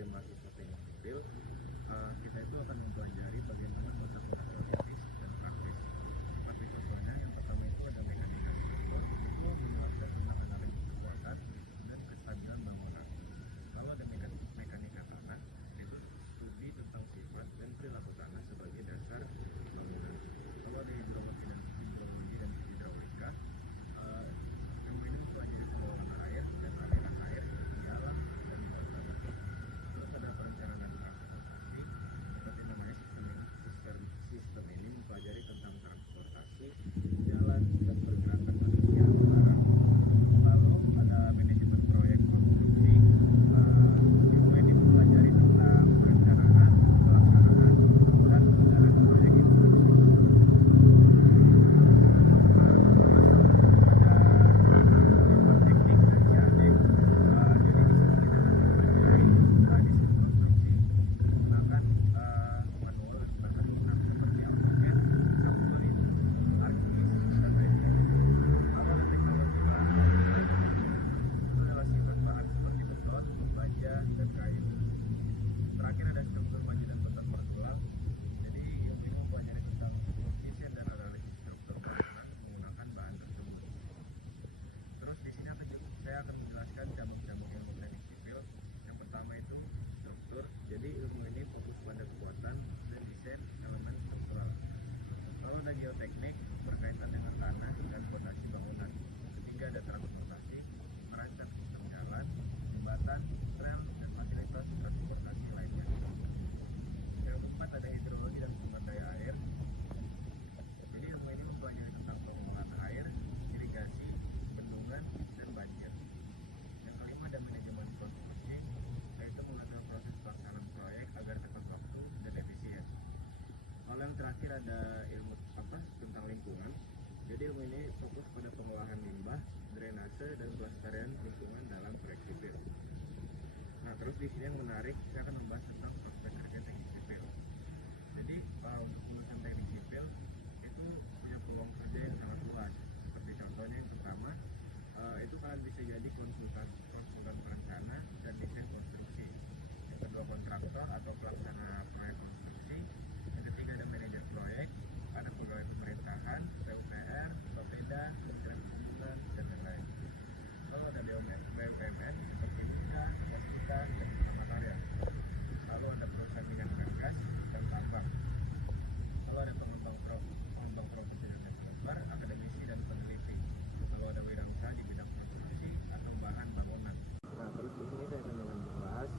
sebagai mahasiswa teknik sipil, kita itu akan mempelajari bagaimana kotak-kotak teoritis dan praktis. Seperti contohnya, yang pertama itu ada mekanika struktur, itu membahas tentang analisis kekuatan dan kestabilan bangunan. Lalu ada mekanika tanah, itu studi tentang sifat dan perilaku tanah sebagai dasar bangunan. Lalu ada hidrologi dan hidraulika, ilmu ini mempelajari pembawahan air dan aliran air di alam dan di bawah tanah. Terus ada perencanaan transportasi, seperti namanya sistem ini mempelajari tentang transportasi, jalan dan pergerakan manusia dan barang. Lalu ada manajemen proyek konstruksi, ilmu ini mempelajari tentang perencanaan, pelaksanaan, dan pengelolaan proyek itu. Terakhir ada struktur baja dan bentuk modular. Jadi ilmu ini mempelajari tentang desain dan analisis struktur bangunan menggunakan bahan tersebut. Terus di sini saya akan menjelaskan cabang-cabang ilmu teknik sipil. Yang pertama itu struktur. Jadi ilmu ini fokus pada kekuatan dan desain elemen struktural. Lalu ada geoteknik berkaitan dengan tanah dan fondasi bangunan. Ketiga ada transportasi, merancang sistem jalan, jembatan, rel, dan fasilitas transportasi lainnya. Yang keempat ada hidrologi dan sumber daya air. Jadi ilmu ini mempelajari tentang pengolahan air, irigasi, bendungan, dan banjir. Yang kelima ada manajemen konstruksi, yaitu mengatur proses pelaksanaan proyek agar tepat waktu dan efisien. Lalu yang terakhir ada ilmu tentang lingkungan. Jadi ilmu ini fokus pada pengolahan limbah, drainase, dan pelestarian lingkungan dalam proyek sipil. Nah, terus di sini yang menarik, saya akan membahas tentang prospek kerja teknik sipil. Jadi untuk lulusan teknik sipil itu punya peluang kerja yang sangat luas. Seperti contohnya yang pertama, itu kalian bisa jadi konsultan perencana dan desain konstruksi. Yang kedua kontraktor atau pelaksana proyek konstruksi. Yang ketiga ada manajer proyek, ada pegawai pemerintahan, PUPR, Bapeda, Kementerian Perhubungan, dan lain-lain. Lalu ada BUMN seperti Bina, Waskita, dan Bina Karya. Lalu ada perusahaan minyak dan gas dan tambang. Lalu ada pengembang properti dan developer, akademisi dan peneliti. Lalu ada wirausaha di bidang konstruksi atau bahan bangunan. Nah, terus di sini saya akan membahas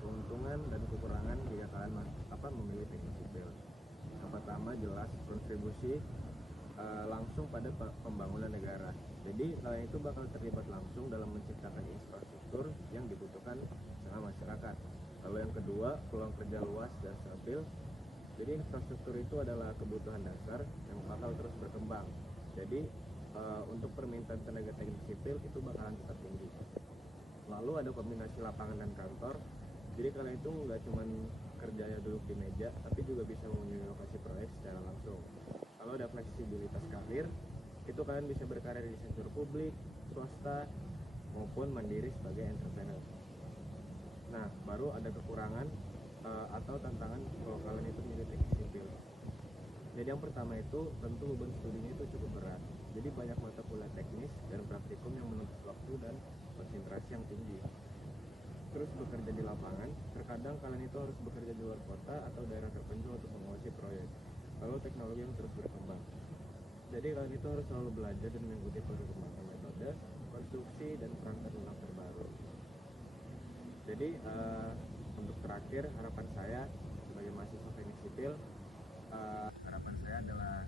keuntungan dan kekurangan jika kalian memilih teknik sipil. Yang pertama jelas kontribusi langsung pada pembangunan negara. Jadi kalian itu bakal terlibat langsung dalam menciptakan infrastruktur yang dibutuhkan sama masyarakat. Lalu yang kedua, peluang kerja luas dan stabil. Jadi infrastruktur itu adalah kebutuhan dasar yang bakal terus berkembang. Jadi untuk permintaan tenaga teknik sipil itu bakalan tetap tinggi. Lalu ada kombinasi lapangan dan kantor. Jadi kalian itu nggak cuma kerjanya duduk di meja, tapi juga bisa mengunjungi lokasi proyek secara langsung. Kalau ada fleksibilitas karir, itu kalian bisa berkarir di sektor publik, swasta, maupun mandiri sebagai entrepreneur. Nah, baru ada kekurangan atau tantangan kalau kalian itu milih teknik sipil. Jadi yang pertama itu tentu beban studinya itu cukup berat. Jadi banyak mata kuliah teknis dan praktikum yang menuntut waktu dan konsentrasi yang tinggi. Terus bekerja di lapangan, terkadang kalian itu harus bekerja di luar kota atau daerah terpencil untuk menguasai proyek. Lalu teknologi yang terus berkembang. Jadi kalian itu harus selalu belajar dan mengikuti perkembangan metode, konstruksi, dan perangkat lunak terbaru. Jadi untuk terakhir harapan saya sebagai mahasiswa teknik sipil, harapan saya adalah